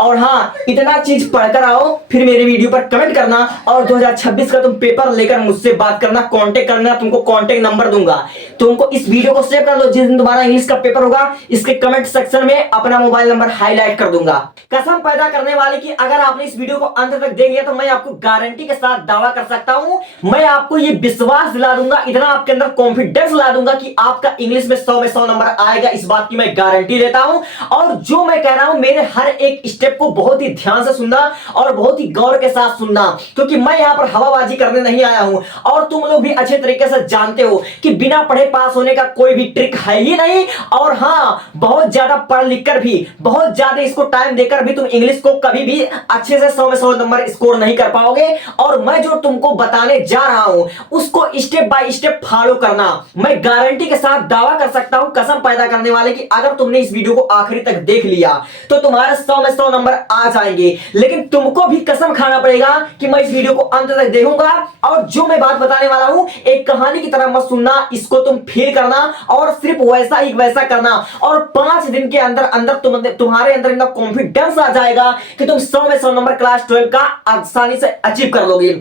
और हाँ, इतना चीज पढ़कर आओ, फिर मेरे वीडियो पर कमेंट करना और 2026 का तुम पेपर लेकर मुझसे बात करना, कांटेक्ट करना, तुमको कांटेक्ट नंबर दूंगा। तुमको इस वीडियो को सेव कर लो, जिस दिन तुम्हारा इंग्लिश का पेपर होगा इसके कमेंट सेक्शन में अपना मोबाइल नंबर हाईलाइट कर दूंगा। कसम पैदा करने वाले की अगर आपने इस वीडियो को अंत तक देख लिया तो मैं आपको गारंटी के साथ दावा कर सकता हूं, मैं आपको ये विश्वास दिला दूंगा, इतना आपके अंदर कॉन्फिडेंस ला दूंगा कि आपका इंग्लिश में 100 में 100 नंबर आएगा। इस बात की मैं गारंटी देता हूं। और जो मैं कह रहा हूं मेरे हर एक स्टेप को बहुत ही ध्यान से सुनना और बहुत ही गौर के साथ सुनना, क्योंकि मैं यहां पर हवाबाजी करने नहीं आया हूं। और तुम लोग भी अच्छे तरीके से जानते हो कि बिना पढ़े पास होने का कोई भी ट्रिक है ही नहीं। और हाँ, बहुत ज्यादा पढ़ लिख कर भी, बहुत ज्यादा इसको टाइम देकर भी तुम इंग्लिश को कभी भी अच्छे से 100 में 100 नंबर स्कोर नहीं कर पाओगे। और मैं जो तुमको बताने जा रहा हूं उसको स्टेप बाय स्टेप फॉलो करना। मैं गारंटी के साथ दावा कर सकता हूं, कसम पैदा करने वाले की, अगर तुमने इस वीडियो को आखिरी तक देख लिया तो तुम्हारे 100 में 100 नंबर आ जाएंगे। लेकिन तुमको भी कसम खाना पड़ेगा कि मैं इस वीडियो को अंत तक देखूंगा। और जो मैं बात बताने वाला हूं एक कहानी की तरह मत सुनना, इसको तुम फील करना और सिर्फ वैसा ही वैसा करना। और 5 दिन के अंदर अंदर तुम्हारे अंदर इतना कॉन्फिडेंस आ जाएगा कि तुम 100 में 100 नंबर क्लास 12 का आसानी से अचीव कर लोगे।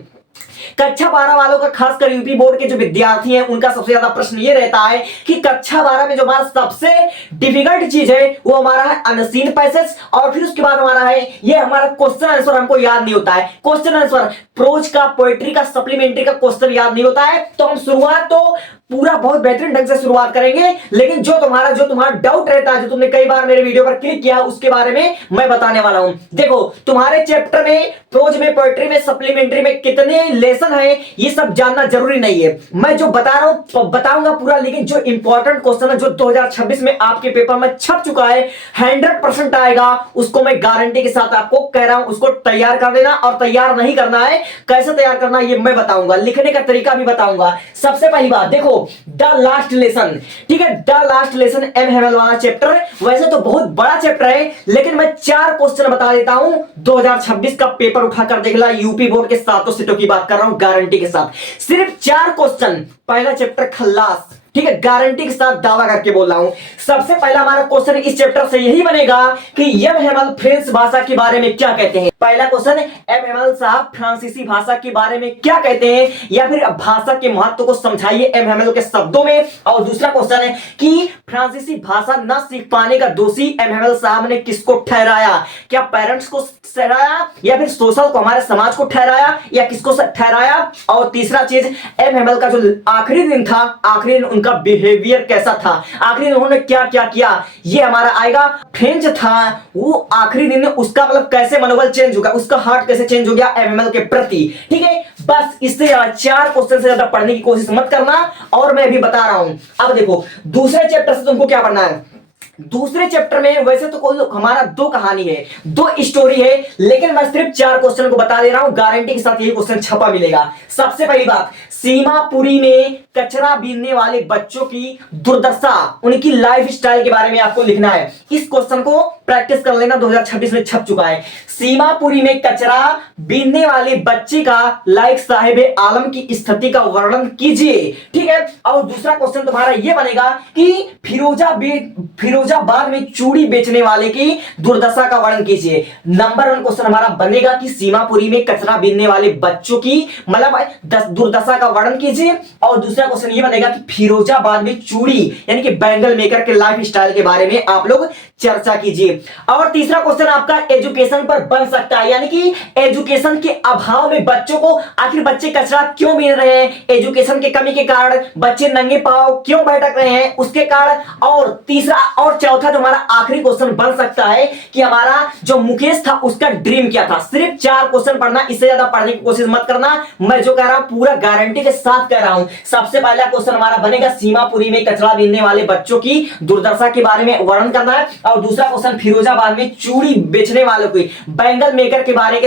कक्षा 12 वालों का, खासकर यूपी बोर्ड के जो विद्यार्थी हैं उनका सबसे ज्यादा प्रश्न ये रहता है कि कक्षा 12 में जो हमारा सबसे डिफिकल्ट चीज है वो हमारा है अनसीन पैसेज। और फिर उसके बाद हमारा है ये हमारा क्वेश्चन आंसर हमको याद नहीं होता है। क्वेश्चन आंसर प्रोज का, पोएट्री का, सप्लीमेंट्री का क्वेश्चन याद नहीं होता है। तो हम शुरुआत तो पूरा बहुत बेहतरीन ढंग से शुरुआत करेंगे, लेकिन जो तुम्हारा डाउट रहता है, जो तुमने कई बार मेरे वीडियो पर क्लिक किया, उसके बारे में मैं बताने वाला हूं। देखो, तुम्हारे चैप्टर में, प्रोज में, पोएट्री में, सप्लीमेंट्री में कितने लेसन है ये सब जानना जरूरी नहीं है। मैं जो बता रहा हूं बताऊंगा पूरा, लेकिन जो इंपॉर्टेंट क्वेश्चन है जो 2026 में आपके पेपर में छप चुका है, 100% आएगा, उसको मैं गारंटी के साथ आपको कह रहा हूं, उसको तैयार कर देना। और तैयार नहीं करना है, कैसे तैयार करना है ये मैं बताऊंगा, लिखने का तरीका भी बताऊंगा। सबसे पहली बात देखो, द लास्ट लेसन, ठीक है, द लास्ट लेसन एमएमएल वाला चैप्टर, वैसे तो बहुत बड़ा चैप्टर है, लेकिन मैं 4 क्वेश्चन बता देता हूं। 2026 का पेपर उठाकर देख ला, यूपी बोर्ड के 7 सीटों की बात कर रहा हूं गारंटी के साथ, सिर्फ 4 क्वेश्चन। पहला चैप्टर खल्लास, ठीक है, गारंटी के साथ दावा करके बोल रहा हूं। सबसे पहला हमारा क्वेश्चन इस चैप्टर से यही बनेगा कि एमएमएल फ्रेंच भाषा के बारे में क्या कहते हैं। पहला क्वेश्चन, एमएमएल साहब फ्रांसीसी भाषा के बारे में क्या कहते हैं, या फिर भाषा के महत्व को समझाइए एमएमएल के शब्दों में। और दूसरा क्वेश्चन है कि फ्रांसीसी भाषा न सीख पाने का दोषी एमएमएल साहब ने किसको ठहराया, क्या पेरेंट्स को ठहराया, या फिर सोशल को, हमारे समाज को ठहराया, या किसको ठहराया। और तीसरा चीज, एमएमएल का जो आखिरी दिन था, आखिरी दिन उनका बिहेवियर कैसा था, आखिरी दिन उन्होंने क्या क्या किया, ये हमारा आएगा। फ्रेंच था वो आखिरी दिन में, उसका मतलब कैसे मनोबल चेंज हो गया, उसका हार्ट कैसे चेंज हो गया एमएमएल के प्रति, ठीक है। बस इससे 4 क्वेश्चन से ज्यादा पढ़ने की कोशिश मत करना। और मैं अभी बता रहा हूं, अब देखो दूसरे चैप्टर से तुमको क्या पढ़ना है। दूसरे चैप्टर में वैसे तो हमारा 2 कहानी है, 2 स्टोरी है, लेकिन मैं सिर्फ 4 क्वेश्चन को बता दे रहा हूं, गारंटी के साथ ये क्वेश्चन छपा मिलेगा। सबसे पहली बात, सीमापुरी में कचरा बीनने वाले बच्चों की दुर्दशा, उनकी लाइफ स्टाइल के बारे में आपको लिखना है। इस क्वेश्चन को प्रैक्टिस कर लेना, 2026 में छप चुका है। सीमापुरी में कचरा बीनने वाले बच्चे का लाइक साहिब आलम की स्थिति का वर्णन कीजिए, ठीक है। और दूसरा क्वेश्चन तुम्हारा यह बनेगा कि फिरोजाबाद में चूड़ी बेचने वाले की दुर्दशा का वर्णन कीजिए। नंबर 1 क्वेश्चन हमारा बनेगा कि सीमापुरी में कचरा बीनने वाले बच्चों की मतलब दुर्दशा का वर्णन कीजिए। और दूसरा क्वेश्चन ये बनेगा कि फिरोजाबाद में चूड़ी यानी कि बैंगल मेकर के लाइफ स्टाइल के बारे में आप लोग चर्चा कीजिए। और तीसरा क्वेश्चन आपका एजुकेशन पर बन सकता है, यानी कि एजुकेशन के अभाव में बच्चों को, आखिर बच्चे कचरा क्यों बीन रहे हैं, एजुकेशन की कमी के कारण बच्चे नंगे पांव क्यों भटक रहे हैं, उसके कारण। और तीसरा और चौथा जो हमारा आखिरी क्वेश्चन बन सकता है कि हमारा जो मुकेश था उसका ड्रीम क्या था। सिर्फ 4 क्वेश्चन पढ़ना, इससे ज्यादा पढ़ने की कोशिश मत करना। मैं जो कह रहा हूं पूरा गारंटी के साथ कह रहा हूं। सबसे पहला क्वेश्चन हमारा बनेगा सीमापुरी में कचरा बीनने वाले बच्चों की दुर्दशा के बारे में वर्णन करना है। और दूसरा क्वेश्चन फिरोजाबाद में चूड़ी बेचने वालों की, बैंगल मेकर के बारे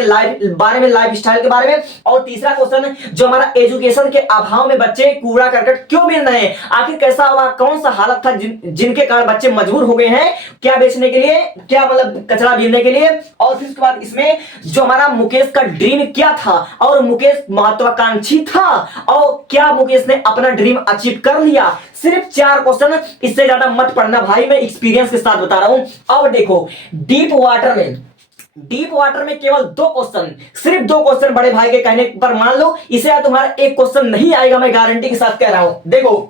में लाइफ स्टाइल के बारे में। और तीसरा क्वेश्चन जो हमारा एजुकेशन के अभाव में बच्चे कूड़ा करकट क्यों बीन रहे हैं, आखिर कैसा हुआ, कौन सा हालत था जिनके कारण बच्चे मजबूर हो गए हैं क्या बेचने के लिए, क्या मतलब कचरा बीनने के लिए। और फिर उसके बाद इसमें जो हमारा मुकेश का ड्रीम क्या था, और मुकेश महत्वाकांक्षी था, और क्या मुकेश ने अपना ड्रीम अचीव कर लिया। सिर्फ 4 क्वेश्चन, इससे ज्यादा मत पढ़ना भाई, मैं एक्सपीरियंस के साथ बता रहा हूं। अब देखो, डीप वाटर में डीप वाटर में केवल 2 क्वेश्चन, सिर्फ 2 क्वेश्चन बड़े भाई के कहने पर मान लो, इसे तुम्हारा एक क्वेश्चन नहीं आएगा, मैं गारंटी के साथ कह रहा हूं। देखो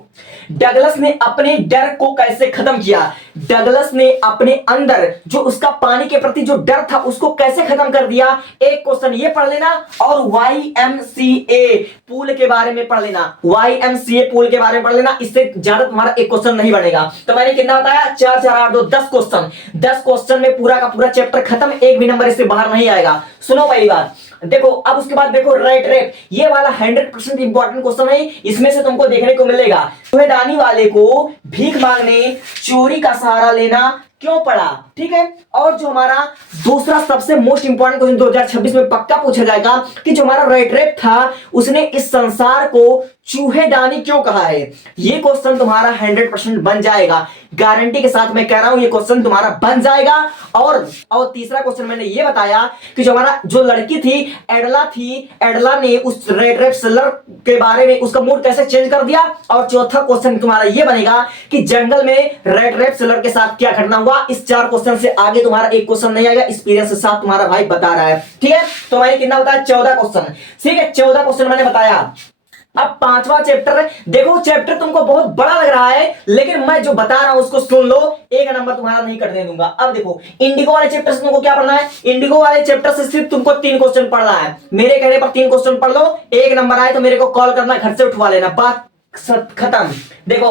डगलस ने अपने डर को कैसे खत्म किया, डगलस ने अपने अंदर जो उसका पानी के प्रति जो डर था उसको कैसे खत्म कर दिया, एक क्वेश्चन ये पढ़ लेना, और YMCA पूल के बारे में पढ़ लेना, YMCA पूल के बारे में पढ़ लेना, इससे ज्यादा तुम्हारा एक क्वेश्चन नहीं बनेगा। तो मैंने कितना बताया, 4 4 8 2 10 क्वेश्चन, 10 क्वेश्चन में पूरा का पूरा चैप्टर खत्म, एक भी नंबर इससे बाहर नहीं आएगा। सुनो पहली बात, देखो अब उसके बाद देखो राइट रैप, ये वाला 100% इंपॉर्टेंट क्वेश्चन है, इसमें से तुमको देखने को मिलेगा चूहेदानी वाले को भीख मांगने चोरी का सहारा लेना क्यों पड़ा, ठीक है। और जो हमारा दूसरा सबसे मोस्ट इंपॉर्टेंट क्वेश्चन 2026 में पक्का पूछा जाएगा कि जो हमारा राइट रैप था उसने इस संसार को चूहेदानी क्यों कहा है, ये क्वेश्चन तुम्हारा 100% बन जाएगा, गारंटी के साथ मैं कह रहा हूं ये क्वेश्चन तुम्हारा बन जाएगा। और तीसरा क्वेश्चन मैंने ये बताया कि जो हमारा जो लड़की थी एडला ने उस रेड रेप सेलर के बारे में उसका मूड कैसे चेंज कर दिया। और चौथा क्वेश्चन तुम्हारा ये बनेगा कि जंगल में रेड रेप सेलर के साथ क्या घटना हुआ। इस 4 क्वेश्चन से आगे तुम्हारा एक क्वेश्चन नहीं आएगा, एक्सपीरियंस के साथ तुम्हारा भाई बता रहा है, ठीक है। तो मैंने कितना बताया, 14 क्वेश्चन, ठीक है, 14 क्वेश्चन मैंने बताया। अब 5वां चैप्टर, देखो चैप्टर तुमको बहुत बड़ा लग रहा है लेकिन मैं जो बता रहा हूं उसको सुन लो, एक नंबर तुम्हारा नहीं कटने दूंगा। अब देखो इंडिगो वाले चैप्टर से तुमको क्या पढ़ना है, इंडिगो वाले चैप्टर से सिर्फ तुमको 3 क्वेश्चन पढ़ना है, मेरे कहने पर 3 क्वेश्चन पढ़ लो, एक नंबर आए तो मेरे को कॉल करना, घर से उठवा लेना, बात खत्म। देखो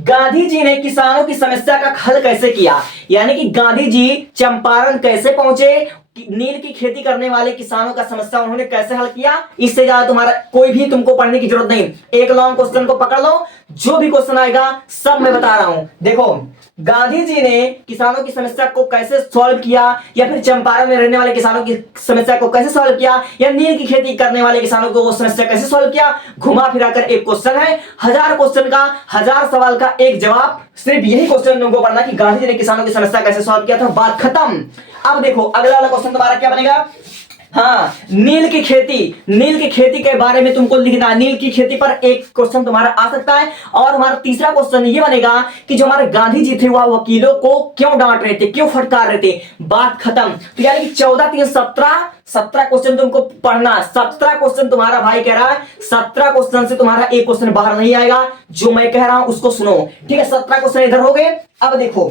गांधी जी ने किसानों की समस्या का हल कैसे किया, यानी कि गांधी जी चंपारण कैसे पहुंचे, नील की खेती करने वाले किसानों का समस्या उन्होंने कैसे हल किया, इससे ज्यादा तुम्हारा कोई भी तुमको पढ़ने की जरूरत नहीं, एक लॉन्ग क्वेश्चन को पकड़ लो, जो भी क्वेश्चन आएगा सब मैं बता रहा हूं। देखो गांधी जी ने किसानों की समस्या को कैसे सॉल्व किया, या फिर चंपारण में रहने वाले किसानों की समस्या को कैसे सॉल्व किया, या नील की खेती करने वाले किसानों को वो समस्या कैसे सॉल्व किया, घुमा फिरा कर एक क्वेश्चन है, 1000 क्वेश्चन का 1000 सवाल का एक जवाब, सिर्फ यही क्वेश्चन तुमको पढ़ना कि गांधी जी ने किसानों की समस्या कैसे सॉल्व किया था, बात खत्म। अब देखो अगला वाला क्वेश्चन तुम्हारा क्या बनेगा, हाँ नील की खेती के बारे में तुमको लिखना, नील की खेती पर एक क्वेश्चन तुम्हारा आ सकता है। और हमारा तीसरा क्वेश्चन ये बनेगा कि जो हमारे गांधी जी थे वह वकीलों को क्यों डांट रहे थे, क्यों फटकार रहे थे, बात खत्म। तो यानी कि 14 3 17 क्वेश्चन तुमको पढ़ना, 17 क्वेश्चन तुम्हारा भाई कह रहा है, 17 क्वेश्चन से तुम्हारा एक क्वेश्चन बाहर नहीं आएगा, जो मैं कह रहा हूं उसको सुनो, ठीक है। 17 क्वेश्चन इधर हो गए। अब देखो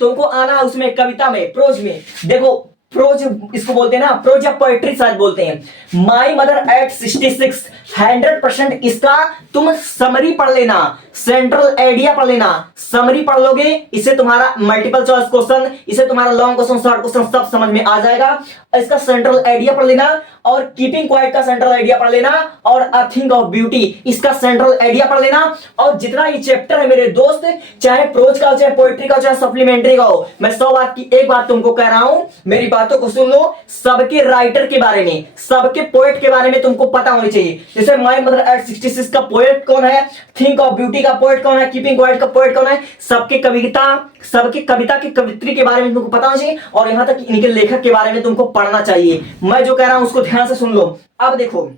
तुमको आना उसमें कविता में, प्रोज में, देखो प्रोज इसको बोलते हैं ना, प्रोज या पोएट्री शायद बोलते हैं। माई मदर एट 66 100% इसका तुम समरी पढ़ लेना, सेंट्रल आइडिया पढ़ लेना, समरी पढ़ लोगे इससे तुम्हारा मल्टीपल चॉइस क्वेश्चन, इससे तुम्हारा लॉन्ग क्वेश्चन, शॉर्ट क्वेश्चन सब समझ में आ जाएगा। इसका सेंट्रल आइडिया पढ़ लेना, और कीपिंग क्वाइट का सेंट्रल आइडिया पढ़ लेना, और अ थिंग ऑफ ब्यूटी इसका सेंट्रल आइडिया पढ़ लेना। और जितना ये चैप्टर है मेरे दोस्त, चाहे प्रोज का हो, चाहे पोएट्री का हो, चाहे सप्लीमेंट्री का हो, मैं 100 बात की एक बात तुमको कह रहा हूं, मेरी बातों को सुन लो, सबके राइटर के बारे में, सबके पोएट के बारे में तुमको पता होनी चाहिए। जैसे माई मदर एट 66 का पोएट कौन है, थिंक ऑफ ब्यूटी का पोएट कौन है, कीपिंग क्वाइट का पोएट कौन है, सबके कविता की कवित्री के बारे में तुमको पता होना चाहिए, और यहां तक इनके लेखक के बारे में तुमको पढ़ना चाहिए। मैं जो कह रहा हूं उसको ध्यान से सुन लो। अब देखो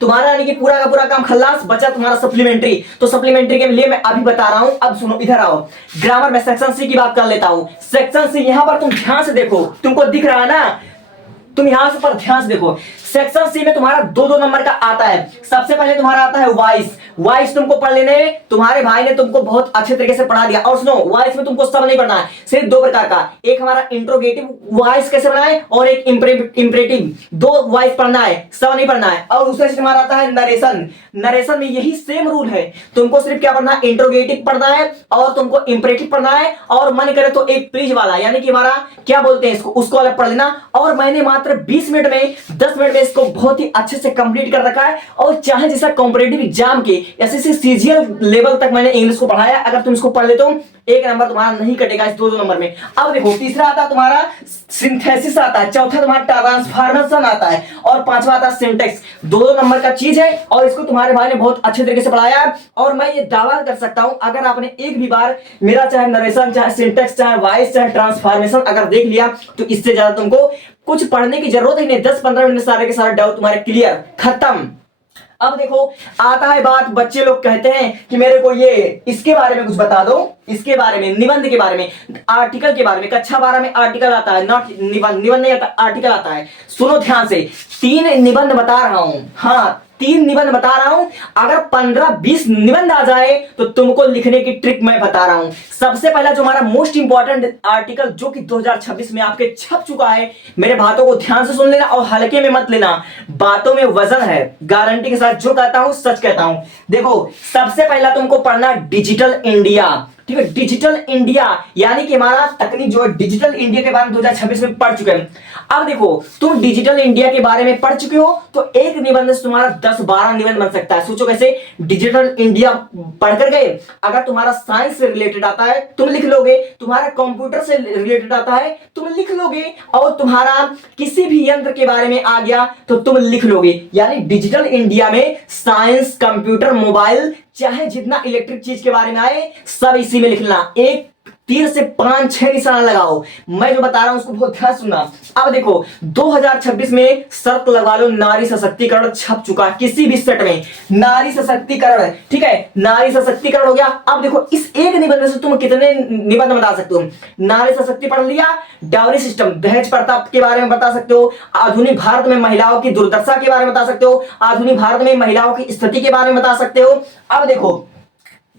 तुम्हारा यानी कि पूरा का पूरा काम खल्लास, बचा तुम्हारा सप्लीमेंट्री। तो सप्लीमेंट्री के लिए मैं अभी बता रहा हूं, अब सुनो, इधर आओ, ग्रामर में सेक्शन सी की बात कर लेता हूं। सेक्शन सी यहां पर तुम ध्यान से देखो, तुमको दिख रहा है ना, तुम यहां से पर ध्यान से देखो। सेक्शन सी में तुम्हारा 2-2 नंबर का आता है। सबसे पहले तुम्हारा आता है वॉइस तुमको पढ़ लेने, तुम्हारे भाई ने तुमको बहुत अच्छे तरीके से पढ़ा दिया। और सुनो वॉइस में तुमको सब नहीं पढ़ना है, सिर्फ 2 प्रकार का, एक हमारा इंट्रोगेटिव वॉइस कैसे बनाए, और एक इंपरेटिव, 2 वॉइस पढ़ना है, सब नहीं पढ़ना है। और दूसरे से तुम्हारा आता है नरेशन में यही सेम रूल है, तुमको सिर्फ क्या पढ़ना है, इंट्रोगेटिव पढ़ना है, और तुमको इंपरेटिव पढ़ना है, और मन करे तो एक प्रीज वाला, यानी कि हमारा क्या बोलते हैं इसको, उसको अलग पढ़ लेना। और मैंने मात्र 20 मिनट में 10 मिनट में इसको बहुत ही अच्छे से कंप्लीट कर रखा है। और चाहे जैसा कॉम्पिटिटिव एग्जाम के एसएससी सीजीएल लेवल तक मैंने इंग्लिश को पढ़ाया, अगर तुम इसको पढ़ लेते हो एक नंबर तुम्हारा नहीं कटेगा इस 2-2 नंबर में। अब देखो तीसरा आता है तुम्हारा सिंथेसिस आता है, चौथा तुम्हारा ट्रांसफॉर्मेशन आता है, और 5वां आता है सिंटेक्स। 2-2 नंबर का चीज है, और इसको तुम्हारे भाई ने बहुत अच्छे तरीके से पढ़ाया है। और मैं ये दावा कर सकता हूं, अगर आपने एक भी बार मेरा चाहे नरेशन, चाहे सिंटेक्स, चाहे वॉइस, चाहे ट्रांसफॉर्मेशन अगर देख लिया, तो इससे ज्यादा तुमको कुछ पढ़ने की जरूरत ही नहीं, 10-15 मिनट में सारे के सारे डाउट तुम्हारे क्लियर, खत्म। अब देखो, आता है बात, बच्चे लोग कहते हैं कि मेरे को ये इसके बारे में कुछ बता दो, इसके बारे में, निबंध के बारे में, आर्टिकल के बारे में। कक्षा 12 में आर्टिकल आता है, नॉट निबंध, निबंध नहीं आता, आर्टिकल आता है। सुनो ध्यान से, 3 निबंध बता रहा हूं, हाँ 3 निबंध बता रहा हूं। अगर 15-20 निबंध आ जाए तो तुमको लिखने की ट्रिक मैं बता रहा हूं। सबसे पहला जो हमारा मोस्ट इंपॉर्टेंट आर्टिकल जो कि 2026 में आपके छप चुका है, मेरे बातों को ध्यान से सुन लेना और हल्के में मत लेना, बातों में वजन है, गारंटी के साथ जो कहता हूं सच कहता हूं। देखो, सबसे पहला तुमको पढ़ना डिजिटल इंडिया, ठीक है, डिजिटल इंडिया, यानी कि हमारा तकनीक जो है डिजिटल इंडिया के बारे में 2026 में पढ़ चुके हैं। अब देखो, तुम डिजिटल इंडिया के बारे में पढ़ चुके हो तो एक निबंध से तुम्हारा 10-12 निबंध बन सकता है। सोचो कैसे, डिजिटल इंडिया पढ़कर गए, अगर तुम्हारा साइंस से रिलेटेड आता है तुम लिख लोगे, तुम्हारा कंप्यूटर से रिलेटेड आता है तुम लिख लोगे, और तुम्हारा किसी भी यंत्र के बारे में आ गया तो तुम लिख लोगे। यानी डिजिटल इंडिया में साइंस, कंप्यूटर, मोबाइल, चाहे जितना इलेक्ट्रिक चीज के बारे में आए सब इसी में लिखना। एक तीर से 5-6 निशाना लगाओ, मैं जो बता रहा हूं उसको बहुत ध्यान सुनना। अब देखो, 2026 में शर्त लगा लो, नारी सशक्तिकरण छप चुका है किसी भी सेट में, नारी सशक्तिकरण, ठीक है, नारी सशक्तिकरण हो गया। अब देखो, इस एक निबंध से तुम कितने निबंध बता सकते हो। नारी सशक्ति पढ़ लिया, डाउरी सिस्टम, दहेज प्रथा के बारे में बता सकते हो, आधुनिक भारत में महिलाओं की दुर्दशा के बारे में बता सकते हो, आधुनिक भारत में महिलाओं की स्थिति के बारे में बता सकते हो। अब देखो,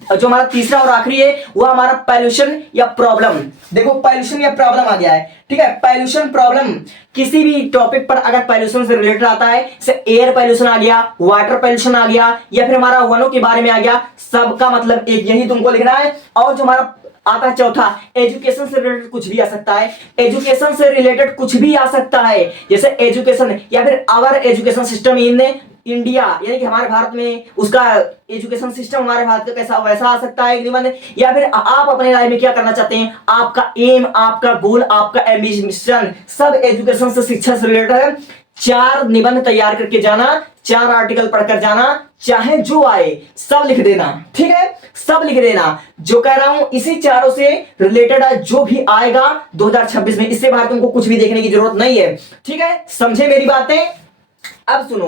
जो हमारा तीसरा और आखिरी है वो हमारा पॉल्यूशन या प्रॉब्लम। देखो, पॉल्यूशन या प्रॉब्लम आ गया है, ठीक है, पॉल्यूशन प्रॉब्लम, किसी भी टॉपिक पर अगर पॉल्यूशन से रिलेटेड आता है, जैसे एयर पॉल्यूशन आ गया, वाटर पॉल्यूशन आ गया, या फिर हमारा वनों के बारे में आ गया, सबका मतलब एक, यही तुमको लिखना है। और जो हमारा आता है चौथा, एजुकेशन से रिलेटेड कुछ भी आ सकता है, एजुकेशन से रिलेटेड कुछ भी आ सकता है, जैसे एजुकेशन या फिर our education system in India, यानी कि हमारे भारत में उसका एजुकेशन सिस्टम हमारे भारत का कैसा वैसा आ सकता है निबंध, या फिर आप अपने लाइफ में क्या करना चाहते हैं, आपका एम, आपका गोल, आपका एम्बिशन, सब एजुकेशन से, शिक्षा से रिलेटेड है। 4 निबंध तैयार करके जाना, 4 आर्टिकल पढ़कर जाना, चाहे जो आए सब लिख देना, ठीक है, सब लिख देना। जो कह रहा हूं इसी चारों से रिलेटेड है, जो भी आएगा 2026 में, इससे बाहर तुमको कुछ भी देखने की जरूरत नहीं है, ठीक है, समझे मेरी बातें। अब सुनो,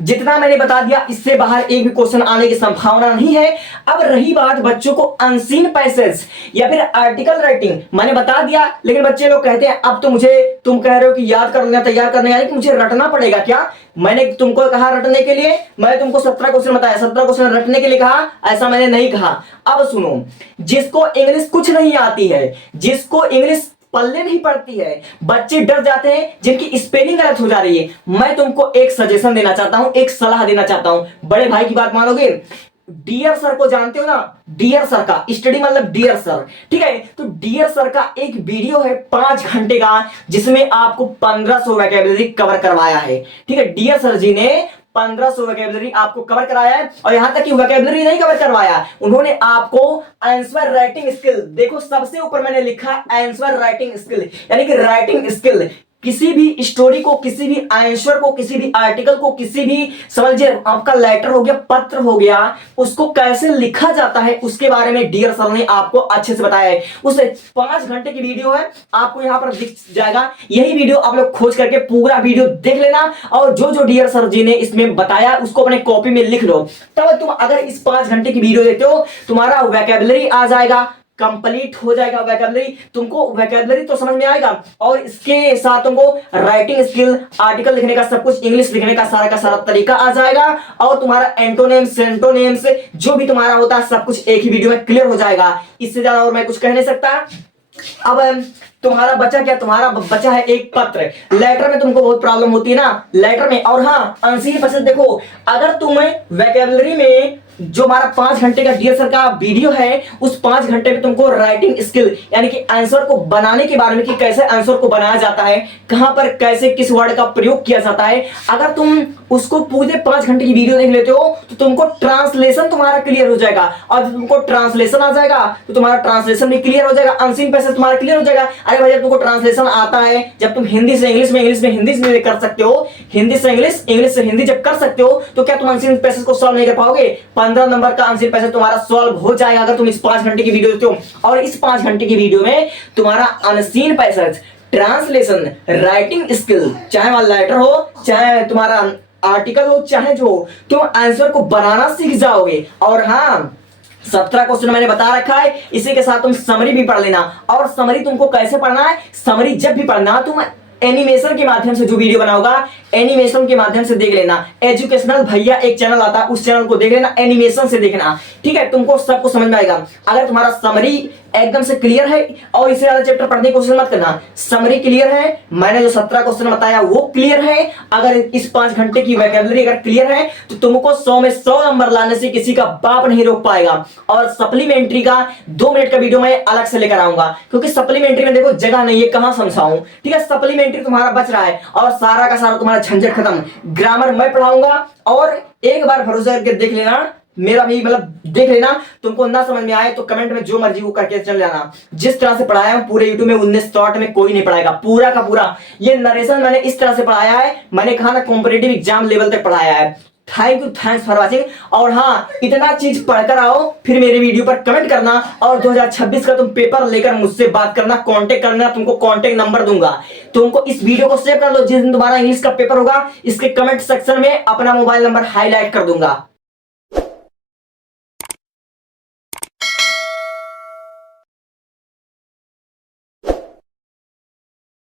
जितना मैंने बता दिया इससे बाहर एक भी क्वेश्चन आने की संभावना नहीं है। अब रही बात बच्चों को अनसीन पैसेज या फिर आर्टिकल राइटिंग, मैंने बता दिया, लेकिन बच्चे लोग कहते हैं अब तो मुझे, तुम कह रहे हो कि याद करना, तैयार करने, यानी कि मुझे रटना पड़ेगा क्या। मैंने तुमको कहा रटने के लिए, मैंने तुमको 17 क्वेश्चन बताया, 17 क्वेश्चन रटने के लिए कहा, ऐसा मैंने नहीं कहा। अब सुनो, जिसको इंग्लिश कुछ नहीं आती है, जिसको इंग्लिश पल्ले नहीं पड़ती है, बच्चे डर जाते हैं जिनकी स्पेलिंग गलत हो जा रही है, मैं तुमको एक सजेशन देना चाहता हूं, एक सलाह देना चाहता हूं, बड़े भाई की बात मानोगे। डियर सर को जानते हो ना, डियर सर का स्टडी मतलब डियर सर, ठीक है, तो डियर सर का एक वीडियो है 5 घंटे का, जिसमें आपको 1500 वोकैबुलरी कवर करवाया है, ठीक है, डियर सर जी ने 1500 वोकैबुलरी आपको कवर कराया है। और यहां तक कि वोकैबुलरी नहीं कवर करवाया, उन्होंने आपको आंसर राइटिंग स्किल, देखो सबसे ऊपर मैंने लिखा आंसर राइटिंग स्किल, यानी कि राइटिंग स्किल, किसी भी स्टोरी को, किसी भी आंसर को, किसी भी आर्टिकल को, किसी भी, समझिए आपका लेटर हो गया, पत्र हो गया, उसको कैसे लिखा जाता है उसके बारे में डियर सर ने आपको अच्छे से बताया है। उस 5 घंटे की वीडियो है, आपको यहां पर दिख जाएगा, यही वीडियो आप लोग खोज करके पूरा वीडियो देख लेना, और जो जो डियर सर जी ने इसमें बताया उसको अपने कॉपी में लिख लो, तब तुम अगर इस 5 घंटे की वीडियो देखते हो, तुम्हारा वोकैबुलरी आ जाएगा, कंप्लीट हो जाएगा वोकैबुलरी, तुमको वोकैबुलरी तो समझ में आएगा, और इसके साथ तुमको राइटिंग स्किल, आर्टिकल लिखने का सब कुछ, इंग्लिश लिखने का सारा तरीका आ जाएगा, और तुम्हारा एंटोनिम्स, सेंटोनिम्स जो भी तुम्हारा होता है सब कुछ एक ही वीडियो में क्लियर हो जाएगा। इससे ज्यादा और मैं कुछ कह नहीं सकता। अब तुम्हारा बचा क्या, तुम्हारा बचा है एक पत्र। लेटर में तुमको बहुत प्रॉब्लम होती है ना, लेटर में। और हाँ, अनसीन पैसेज देखो, अगर तुम्हें वोकैबुलरी में जो हमारा 5 घंटे का डियर सर का वीडियो है, उस 5 घंटे में तुमको राइटिंग स्किल यानी कि आंसर को बनाने के बारे में, कि कैसे आंसर को बनाया जाता है, कहां पर कैसे किस वर्ड का प्रयोग किया जाता है, अगर तुम उसको पूरे 5 घंटे की वीडियो देख लेते हो तो तुमको ट्रांसलेशन तुम्हारा क्लियर हो जाएगा, और जब तुमको ट्रांसलेशन आ जाएगा तो तुम्हारा ट्रांसलेशन भी क्लियर हो जाएगा, अनसीन पैसेज तुम्हारा क्लियर हो जाएगा। अरे भाई, जब तुमको ट्रांसलेशन आता है, जब तुम हिंदी से इंग्लिश में, इंग्लिश में हिंदी से कर सकते हो, हिंदी से इंग्लिश, इंग्लिश से हिंदी जब कर सकते हो, तो क्या तुम अनसीन पैसेज को सॉल्व नहीं कर पाओगे? 15 नंबर का अनसीन पैसेज तुम्हारा सॉल्व हो जाएगा अगर तुम इस 5 घंटे की वीडियो देखते हो। और इस 5 घंटे की वीडियो में तुम्हारा unseen passage, translation, writing skill, चाहे वहां लेटर हो, चाहे तुम्हारा आर्टिकल हो चाहे जो हो, तुम आंसर को बनाना सीख जाओगे। और हाँ, 17 क्वेश्चन मैंने बता रखा है, इसी के साथ तुम समरी भी पढ़ लेना। और समरी तुमको कैसे पढ़ना है, समरी जब भी पढ़ना तुम एनिमेशन के माध्यम से जो वीडियो बनाओगा, एनिमेशन के माध्यम से देख लेना। एजुकेशनल भैया एक चैनल आता है, उस चैनल को देख लेना, एनिमेशन से देखना, ठीक है, तुमको सबको समझ में आएगा। अगर तुम्हारा समरी एकदम से क्लियर है और इससे ज्यादा चैप्टर पढ़ने की कोशिश मत करना, समरी क्लियर है, मैंने जो 17 क्वेश्चन बताया वो क्लियर है, अगर इस 5 घंटे की वोकैबुलरी अगर क्लियर है तो तुमको 100 में 100 नंबर लाने से किसी का बाप नहीं रोक पाएगा। और सप्लीमेंट्री का 2 मिनट का वीडियो मैं अलग से लेकर आऊंगा, क्योंकि सप्लीमेंट्री में देखो जगह नहीं है, कहां समझाऊं, ठीक है। सप्लीमेंट्री तुम्हारा बच रहा है और सारा का सारा तुम्हारा झंझट खत्म। ग्रामर मैं पढ़ाऊंगा और एक बार भरोसा करके देख लेना, मेरा भी मतलब देख लेना, तुमको ना समझ में आए तो कमेंट में जो मर्जी वो करके चल जाना। जिस तरह से पढ़ाया हूं पूरे यूट्यूब में 19 शॉर्ट में कोई नहीं पढ़ाएगा, पूरा का पूरा ये नरेशन मैंने इस तरह से पढ़ाया है, मैंने कहा ना कॉम्पिटिटिव एग्जाम लेवल तक पढ़ाया है। Thank you, thanks for watching. और हाँ, इतना चीज पढ़कर आओ, फिर मेरे वीडियो पर कमेंट करना और 2026 का तुम पेपर लेकर मुझसे बात करना, कांटेक्ट करना, तुमको कांटेक्ट नंबर दूंगा। तुमको इस वीडियो को सेव कर लो, जिस दिन तुम्हारा इंग्लिश का पेपर होगा इसके कमेंट सेक्शन में अपना मोबाइल नंबर हाईलाइट कर दूंगा।